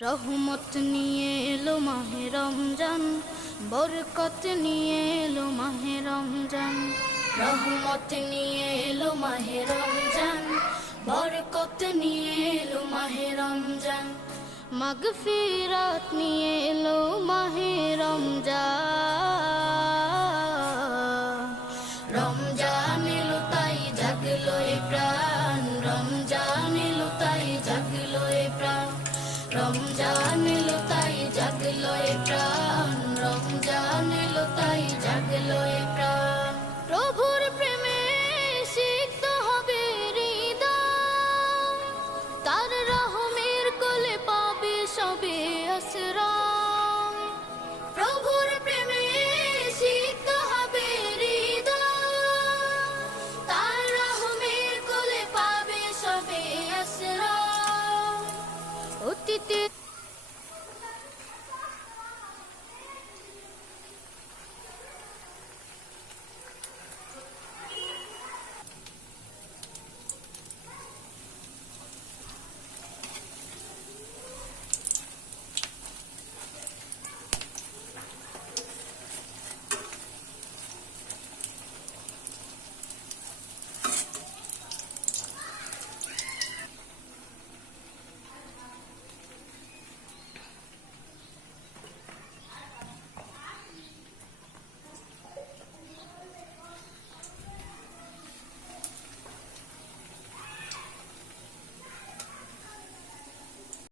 রহমত নিয়ে এলো মাহে রমজান, বরকত নিয়ে এলো মাহে রমজান। রহমত নিয়ে এলো মাহে রমজান, বরকত নিয়ে এলো মাহে রমজান। মাগফিরাত নিয়ে এলো মাহে রমজান। রমজান এলো তাই জাগলো এ প্রাণ, রমজান এলো তাই জাগলো এ প্রাণ। রমজান এলো তাই জাগলো এ প্রাণ, রমজান এলো তাই জাগলো এ প্রাণ। প্রভুর প্রেমে সিক্ত হবে হৃদয়, তার রহমের কোলে পাবে সবে আশ্রয়। প্রভুর প্রেমে সিক্ত হবে হৃদয়, তার রহমের কোলে পাবে সবে আশ্রয়। অতীতে